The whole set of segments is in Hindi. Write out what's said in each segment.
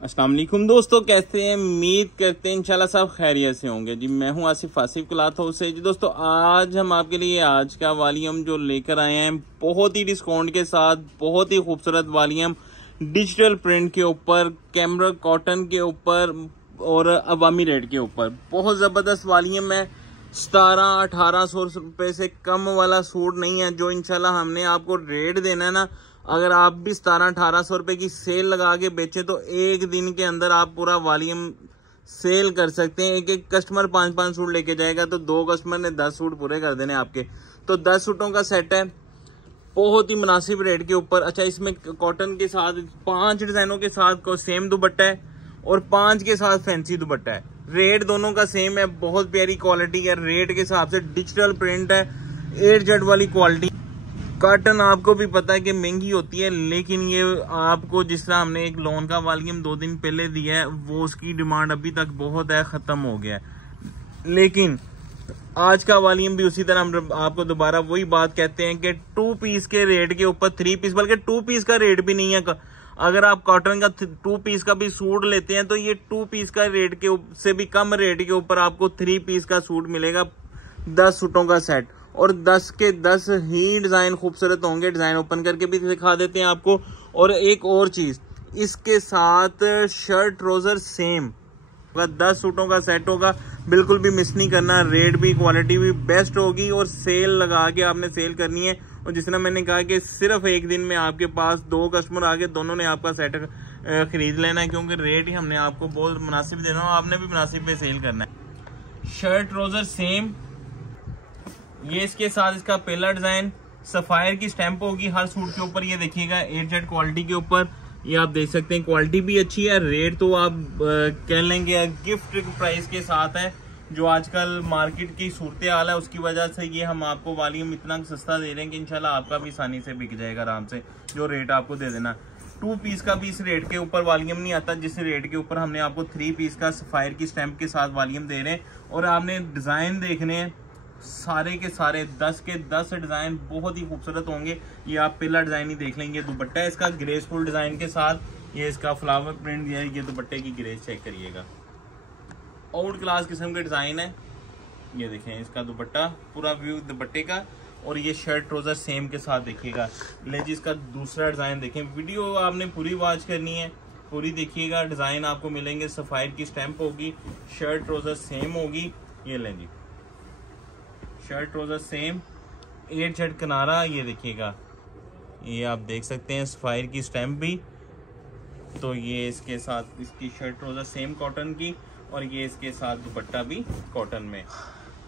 अस्सलाम वालेकुम दोस्तों, कैसे हैं? उम्मीद करते हैं इंशाल्लाह सब खैरियत से होंगे जी। मैं हूं आसिफ क्लॉथ हाउस से जी। दोस्तों आज हम आपके लिए आज का वॉल्यूम जो लेकर आए हैं बहुत ही डिस्काउंट के साथ, बहुत ही खूबसूरत वॉल्यूम डिजिटल प्रिंट के ऊपर, कैमरा कॉटन के ऊपर और अवामी रेट के ऊपर बहुत जबरदस्त वॉल्यूम है। 1700-1800 रुपए से कम वाला सूट नहीं है जो इंशाल्लाह हमने आपको रेट देना है ना। अगर आप भी 1700-1800 रुपए की सेल लगा के बेचें तो एक दिन के अंदर आप पूरा वॉल्यूम सेल कर सकते हैं। एक एक कस्टमर 5-5 सूट लेके जाएगा तो 2 कस्टमर ने 10 सूट पूरे कर देने आपके। तो 10 सूटों का सेट है बहुत ही मुनासिब रेट के ऊपर। अच्छा, इसमें कॉटन के साथ 5 डिजाइनों के साथ सेम दुपट्टा है और 5 के साथ फैंसी दुपट्टा है। रेट दोनों का सेम है, बहुत प्यारी क्वालिटी है। रेट के हिसाब से डिजिटल प्रिंट है, 8 जेड वाली क्वालिटी। कॉटन आपको भी पता है कि महंगी होती है, लेकिन ये आपको जिस तरह हमने एक लोन का वॉल्यूम 2 दिन पहले दिया है वो उसकी डिमांड अभी तक बहुत है, खत्म हो गया है। लेकिन आज का वॉल्यूम भी उसी तरह हम आपको दोबारा वही बात कहते हैं कि 2 पीस के रेट के ऊपर 3 पीस, बल्कि 2 पीस का रेट भी नहीं है। अगर आप कॉटन का 2 पीस का भी सूट लेते हैं तो ये 2 पीस का रेट के से भी कम रेट के ऊपर आपको 3 पीस का सूट मिलेगा, 10 सूटों का सेट। और 10 के 10 ही डिजाइन खूबसूरत होंगे। डिजाइन ओपन करके भी दिखा देते हैं आपको। और एक और चीज, इसके साथ शर्ट ट्राउजर सेम 10 सूटों का सेट होगा, बिल्कुल भी मिस नहीं करना। रेट भी क्वालिटी भी बेस्ट होगी और सेल लगा के आपने सेल करनी है। और जिस तरह मैंने कहा कि सिर्फ एक दिन में आपके पास 2 कस्टमर आगे, दोनों ने आपका सेट खरीद लेना है, क्योंकि रेट ही हमने आपको बहुत मुनासिब देना है, आपने भी मुनासिब पे सेल करना है। शर्ट ट्राउजर सेम, ये इसके साथ इसका पहला डिजाइन सफायर की स्टैंप होगी हर सूट के ऊपर। ये देखिएगा 8 जेड क्वालिटी के ऊपर, ये आप देख सकते हैं क्वालिटी भी अच्छी है। रेट तो आप कह लेंगे गिफ्ट प्राइस के साथ है। जो आजकल मार्केट की सूरत हाल है उसकी वजह से ये हम आपको वॉल्यूम इतना सस्ता दे रहे हैं कि इंशाल्लाह आपका भी आसानी से बिक जाएगा आराम से, जो रेट आपको दे देना। 2 पीस का भी इस रेट के ऊपर वॉल्यूम नहीं आता जिस रेट के ऊपर हमने आपको 3 पीस का सफायर की स्टैंप के साथ वॉल्यूम दे रहे हैं। और आपने डिजाइन देखने हैं, सारे के सारे 10 के 10 डिजाइन बहुत ही खूबसूरत होंगे। ये आप पहला डिजाइन ही देख लेंगे। दुपट्टा है इसका ग्रेसफुल डिजाइन के साथ, ये इसका फ्लावर प्रिंट दिया है। ये दुपट्टे की ग्रेस चेक करिएगा, आउट क्लास किस्म के डिजाइन है। ये देखें इसका दुपट्टा, पूरा व्यू दुपट्टे का। और ये शर्ट ट्राउजर सेम के साथ देखिएगा। ले जी इसका दूसरा डिजाइन देखें। वीडियो आपने पूरी वॉच करनी है, पूरी देखिएगा। डिजाइन आपको मिलेंगे, सफायर की स्टैंप होगी, शर्ट ट्राउजर सेम होगी। ये लें जी, शर्ट ट्राउजर सेम, 8 जेड किनारा। ये देखिएगा, ये आप देख सकते हैं सफायर की स्टैंप भी। तो ये इसके साथ इसकी शर्ट ट्राउजर सेम कॉटन की, और ये इसके साथ दुपट्टा भी कॉटन में।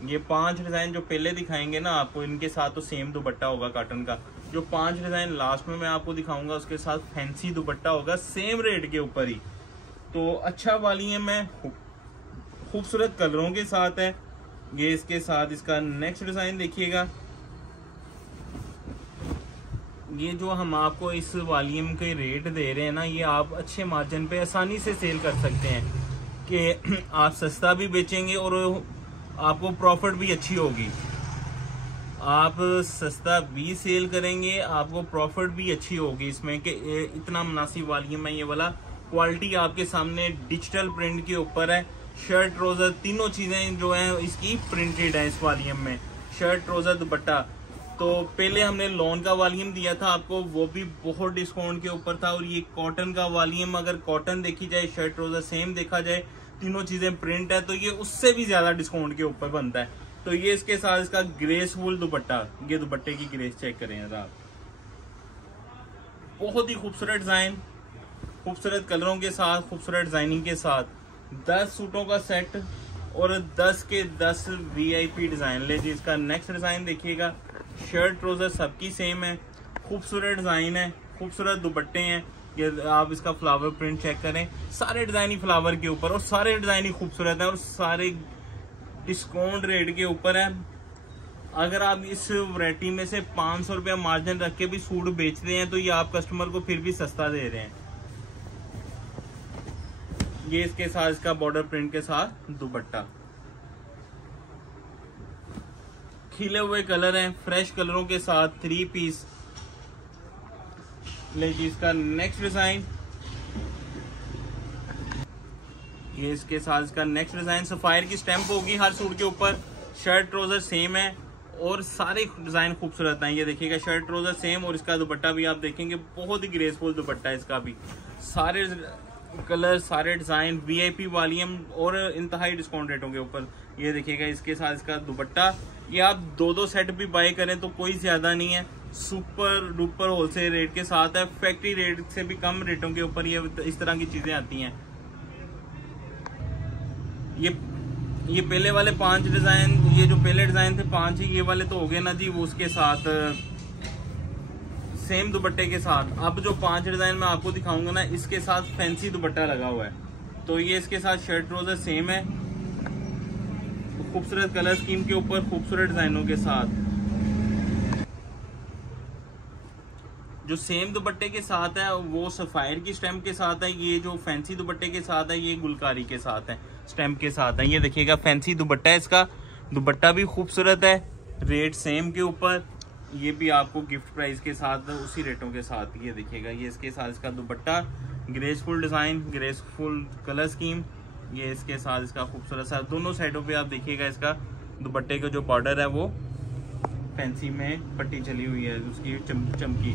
ये 5 डिजाइन जो पहले दिखाएंगे ना आपको, इनके साथ तो सेम दुपट्टा होगा कॉटन का। जो 5 डिजाइन लास्ट में मैं आपको दिखाऊंगा उसके साथ फैंसी दुपट्टा होगा, सेम रेट के ऊपर ही। तो अच्छा वॉल्यूम है, खूबसूरत कलरों के साथ है। ये इसके साथ इसका नेक्स्ट डिजाइन देखिएगा। ये जो हम आपको इस वॉल्यूम के रेट दे रहे हैं ना, ये आप अच्छे मार्जिन पे आसानी से सेल कर सकते हैं कि आप सस्ता भी बेचेंगे और आपको प्रॉफिट भी अच्छी होगी। आप सस्ता भी सेल करेंगे, आपको प्रॉफिट भी अच्छी होगी इसमें कि इतना मुनासिब वॉल्यूम है ये वाला। क्वालिटी आपके सामने डिजिटल प्रिंट के ऊपर है। शर्ट ट्राउजर तीनों चीजें जो हैं इसकी प्रिंटेड है इस वॉल्यूम में। शर्ट ट्राउजर दुपट्टा, तो पहले हमने लोन का वॉल्यूम दिया था आपको, वो भी बहुत डिस्काउंट के ऊपर था। और ये कॉटन का वॉल्यूम, अगर कॉटन देखी जाए, शर्ट ट्राउजर सेम देखा जाए, तीनों चीजें प्रिंट है, तो ये उससे भी ज्यादा डिस्काउंट के ऊपर बनता है। तो ये इसके साथ इसका ग्रेसफुल दुपट्टा, ये दुपट्टे की ग्रेस चेक करें आप, बहुत ही खूबसूरत डिजाइन, खूबसूरत कलरों के साथ, खूबसूरत डिजाइनिंग के साथ। 10 सूटों का सेट और 10 के 10 VIP डिजाइन। ले जी इसका नेक्स्ट डिजाइन देखिएगा। शर्ट ट्राउजर सबकी सेम है, खूबसूरत डिजाइन है, खूबसूरत दुपट्टे हैं। ये आप इसका फ्लावर प्रिंट चेक करें, सारे डिजाइन ही फ्लावर के ऊपर और सारे डिजाइन ही खूबसूरत है और सारे डिस्काउंट रेट के ऊपर है। अगर आप इस वैरायटी में से 500 रुपया मार्जिन रख के भी सूट बेचते हैं तो ये आप कस्टमर को फिर भी सस्ता दे रहे हैं। ये इसके साथ इसका बॉर्डर प्रिंट के साथ दुपट्टा, खिले हुए कलर हैं, फ्रेश कलरों के साथ 3 पीस। ले जी इसका नेक्स्ट डिजाइन, ये इसके साथ इसका नेक्स्ट डिजाइन सफायर की स्टैंप होगी हर सूट के ऊपर। शर्ट ट्राउजर सेम है और सारे डिजाइन खूबसूरत हैं। ये देखिएगा शर्ट ट्राउजर सेम और इसका दुपट्टा भी आप देखेंगे बहुत ही ग्रेसफुल दुपट्टा है इसका भी। सारे कलर सारे डिजाइन VIP वॉल्यूम और इंतहाई डिस्काउंट रेटों के ऊपर। ये देखिएगा इसके साथ इसका दुपट्टा। ये आप 2-2 सेट भी बाय करें तो कोई ज्यादा नहीं है, सुपर डुपर होलसेल रेट के साथ है। फैक्ट्री रेट से भी कम रेटों के ऊपर ये इस तरह की चीजें आती हैं। ये पहले वाले 5 डिजाइन, ये जो पहले डिजाइन थे 5 ही, ये वाले तो हो गए ना जी वो उसके साथ सेम दुपट्टे के साथ। अब जो 5 डिजाइन मैं आपको दिखाऊंगा ना इसके साथ फैंसी दुपट्टा लगा हुआ है। तो ये इसके साथ शर्ट ट्राउजर सेम है, खूबसूरत कलर स्कीम के ऊपर खूबसूरत डिजाइनों के साथ। जो सेम दुपट्टे के साथ है वो सफायर की स्टैम्प के साथ है। ये जो फैंसी दुपट्टे के साथ है ये गुलकारी के साथ है, स्टैम्प के साथ है। ये देखिएगा फैंसी दुपट्टा है इसका, दुपट्टा भी खूबसूरत है, रेट सेम के ऊपर। ये भी आपको गिफ्ट प्राइस के साथ उसी रेटों के साथ। ये देखिएगा ये इसके साथ इसका दुपट्टा, graceful design, graceful colour scheme. ये इसके साथ इसका खूबसूरत सा दोनों साइडों पे आप देखिएगा इसका दुपट्टे का जो बॉर्डर है वो फैंसी में पट्टी चली हुई है उसकी चमकी।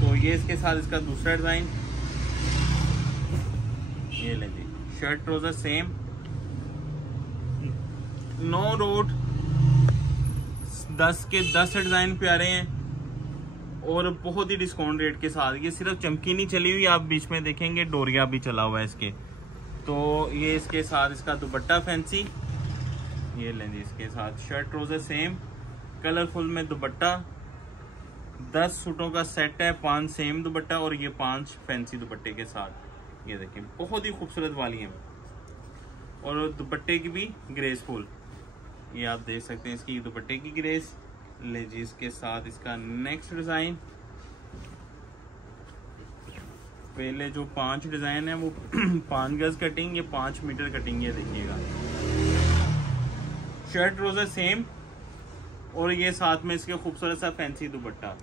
तो ये इसके साथ इसका दूसरा डिजाइन। ये ले जी शर्ट ट्राउजर सेम, नो रोड 10 के 10 डिजाइन प्यारे हैं और बहुत ही डिस्काउंट रेट के साथ। ये सिर्फ चमकी नहीं चली हुई, आप बीच में देखेंगे डोरिया भी चला हुआ है इसके। तो ये इसके साथ इसका दुपट्टा फैंसी। ये लेंगे इसके साथ शर्ट ट्राउजर सेम, कलरफुल में दुपट्टा। 10 सूटों का सेट है, 5 सेम दुपट्टा और ये 5 फैंसी दुपट्टे के साथ। ये देखें बहुत ही खूबसूरत वाली है और दुपट्टे की भी ग्रेसफुल। ये आप देख सकते हैं इसकी दुपट्टे की ग्रेस। ले जी इसके साथ इसका नेक्स्ट डिजाइन। पहले जो 5 डिजाइन है वो 5 गज कटिंग, ये 5 मीटर कटिंग। ये देखिएगा शर्ट ट्राउजर सेम और ये साथ में इसके खूबसूरत सा फैंसी दुपट्टा।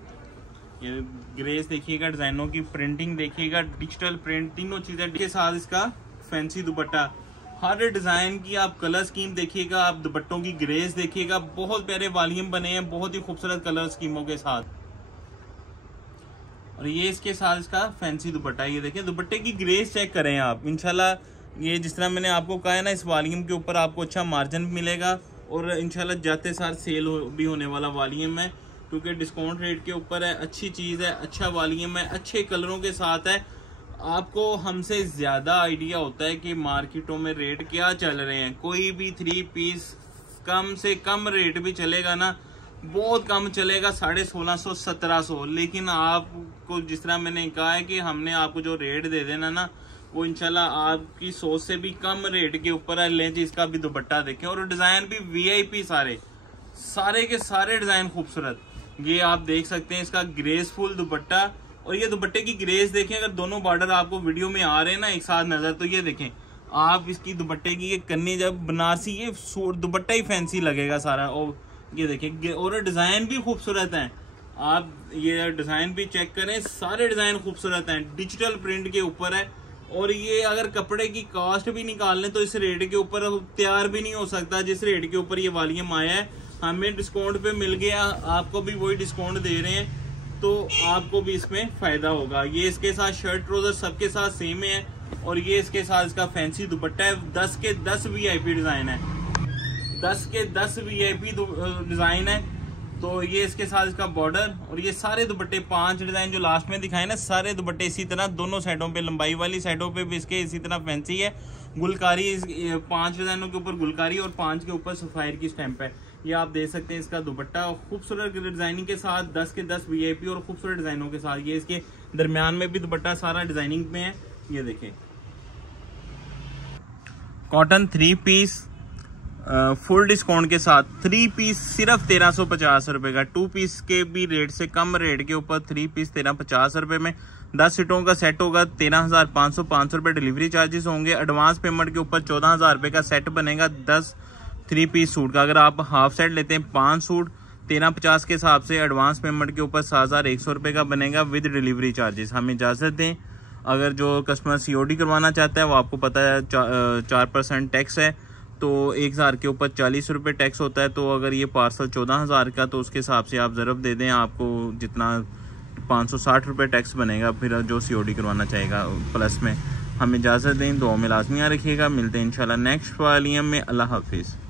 ये ग्रेस देखिएगा, डिजाइनों की प्रिंटिंग देखिएगा, डिजिटल प्रिंट, तीनों चीजें के साथ इसका फैंसी दुपट्टा। हर डिजाइन की आप कलर स्कीम देखिएगा, आप दुपट्टों की ग्रेस देखिएगा, बहुत प्यारे वॉल्यूम बने हैं बहुत ही खूबसूरत कलर स्कीमों के साथ। और ये इसके साथ इसका फैंसी दुपट्टा। ये देखिए दुपट्टे की ग्रेस चेक करें आप। इंशाल्लाह ये जिस तरह मैंने आपको कहा है ना इस वॉल्यूम के ऊपर आपको अच्छा मार्जिन मिलेगा और इंशाल्लाह जाते सार सेल भी होने वाला वॉल्यूम है क्योंकि डिस्काउंट रेट के ऊपर है, अच्छी चीज़ है, अच्छा वॉल्यूम है, अच्छे कलरों के साथ है। आपको हमसे ज़्यादा आइडिया होता है कि मार्केटों में रेट क्या चल रहे हैं। कोई भी 3 पीस कम से कम रेट भी चलेगा ना, बहुत कम चलेगा 1650 1700, लेकिन आपको जिस तरह मैंने कहा है कि हमने आपको जो रेट दे देना ना वो इंशाल्लाह आपकी सोच से भी कम रेट के ऊपर है। लें जी इसका भी दुपट्टा देखें और डिजाइन भी VIP, सारे के सारे डिजाइन खूबसूरत। ये आप देख सकते हैं इसका ग्रेसफुल दुपट्टा और ये दुपट्टे की ग्रेस देखें। अगर दोनों बॉर्डर आपको वीडियो में आ रहे हैं ना एक साथ नजर, तो ये देखें आप इसकी दुपट्टे की ये कन्नी जब बनारसी ये दुपट्टा ही फैंसी लगेगा सारा। और ये देखें और डिजाइन भी खूबसूरत हैं, आप ये डिजाइन भी चेक करें, सारे डिजाइन खूबसूरत हैं, डिजिटल प्रिंट के ऊपर है। और ये अगर कपड़े की कॉस्ट भी निकाल लें तो इस रेट के ऊपर तैयार भी नहीं हो सकता जिस रेट के ऊपर ये वॉल्यूम आया है। हमें डिस्काउंट पे मिल गया, आपको भी वही डिस्काउंट दे रहे हैं तो आपको भी इसमें फायदा होगा। ये इसके साथ शर्ट ट्राउजर सबके साथ सेम है और ये इसके साथ इसका फैंसी दुपट्टा है। 10 के 10 VIP डिजाइन है, 10 के 10 VIP डिजाइन है। तो ये इसके साथ इसका बॉर्डर और ये सारे दुपट्टे 5 डिजाइन जो लास्ट में दिखाए ना सारे दुपट्टे इसी तरह दोनों साइडों पे, लंबाई वाली साइडों पे भी इसके इसी तरह फैंसी है। गुलकारी 5 डिजाइनों के ऊपर गुलकारी और 5 के ऊपर सफायर की स्टैंप है। ये आप देख सकते हैं इसका दुपट्टा खूबसूरत डिजाइनिंग के साथ 10 के 10 VIP और खूबसूरत डिजाइनों के साथ। ये इसके दरमियान में भी दुपट्टा सारा डिजाइनिंग में है। ये देखें कॉटन 3 पीस फुल डिस्काउंट के साथ 3 पीस सिर्फ 1350 रुपए का। 2 पीस के भी रेट से कम रेट के ऊपर 3 पीस 1350 रुपए में 10 सीटों का सेट होगा। 13,500 500 रुपए डिलीवरी चार्जेस होंगे। एडवांस पेमेंट के ऊपर 14,000 रुपए का सेट बनेगा 10 3 पीस सूट का। अगर आप हाफ सेट लेते हैं 5 सूट 1350 के हिसाब से एडवांस पेमेंट के ऊपर 7,100 रुपए का बनेगा विद डिलीवरी चार्जेस। हमें इजाजत दें, अगर जो कस्टमर COD करवाना चाहता है, वो आपको पता है 4% टैक्स है, तो 1000 के ऊपर 40 रुपये टैक्स होता है। तो अगर ये पार्सल 14,000 का, तो उसके हिसाब से आप ज़रब दे दें, आपको जितना 560 रुपये टैक्स बनेगा फिर जो COD करवाना चाहेगा प्लस में। हमें इजाज़त दें, दुआ में लाजमी रखिएगा। मिलते हैं इंशाल्लाह नेक्स्ट वॉल्यूम में। अल्लाह हाफिज़।